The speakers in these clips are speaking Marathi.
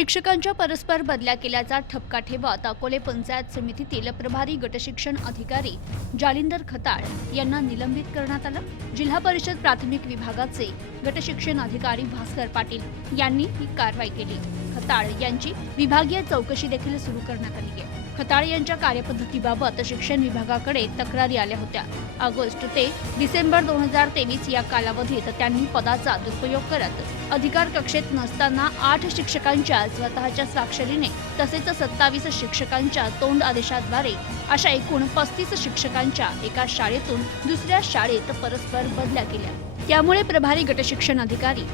शिक्षकांच्या परस्पर बदल्या केल्याचा ठपका ठेवत अकोले पंचायत समितीतील प्रभारी गटशिक्षण अधिकारी जालिंदर खताळ यांना निलंबित करण्यात आलं. जिल्हा परिषद प्राथमिक विभागाचे गटशिक्षण अधिकारी भास्कर पाटील यांनी ही कारवाई केली. खताळ यांची विभागीय चौकशी देखील सुरू करण्यात आली आहे. खताळ यांच्या कार्यपद्धतीबाबत शिक्षण विभागाकडे तक्रारी आल्या होत्या. ऑगस्ट ते डिसेंबर दोन हजार तेवीस या कालावधीत त्यांनी पदाचा दुरुपयोग करत अधिकार कक्षेत नसताना आठ शिक्षकांच्या स्वतःच्या स्वाक्षरीने तसेच सत्तावीस शिक्षकांच्या तोंड आदेशाद्वारे अशा एकूण पस्तीस शिक्षकांच्या एका शाळेतून दुसऱ्या शाळेत परस्पर बदल्या केल्या. त्यामुळे प्रभारी गटशिक्षण अधिकारी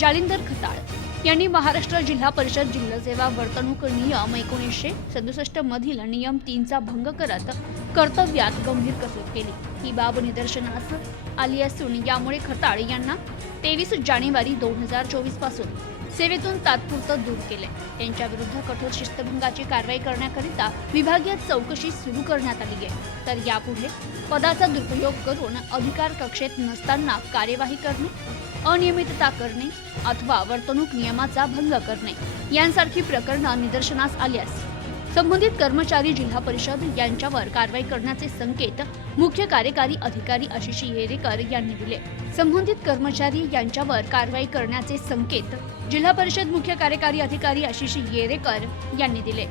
जालिंदर खताळ यांनी महाराष्ट्र जिल्हा परिषद जिल्हा सेवा वर्तणूक नियम एकोणीसशे सदुसष्ट मधील नियम तीनचा भंग करत कर्तव्यात गंभीर कसरत केली. ही बाब निदर्शनास आली असून यामुळे खताळ यांना तेवीस जानेवारी दोन हजार चोवीसपासून सेवेतून तात्पुरतं दूर केले त्यांच्या विरुद्ध कठोर शिस्तभंगाची कारवाई करण्याकरिता विभागीय चौकशी सुरू करण्यात आली आहे. तर यापुढे पदाचा दुरुपयोग करून अधिकार कक्षेत नसताना कार्यवाही करणे अनियमितता करणे अथवा वर्तणूक नियमाचा भंग करणे यांसारखी प्रकरणं निदर्शनास आल्यास संबंधित कर्मचारी जिल्हा परिषद यांच्यावर कारवाई करण्याचे संकेत मुख्य कार्यकारी अधिकारी आशिष येरेकर यांनी दिले. संबंधित कर्मचारी यांच्यावर कारवाई करण्याचे संकेत जिल्हा परिषद मुख्य कार्यकारी अधिकारी आशिष येरेकर यांनी दिले.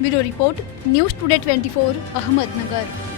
Bureau report news today twenty four Ahmednagar.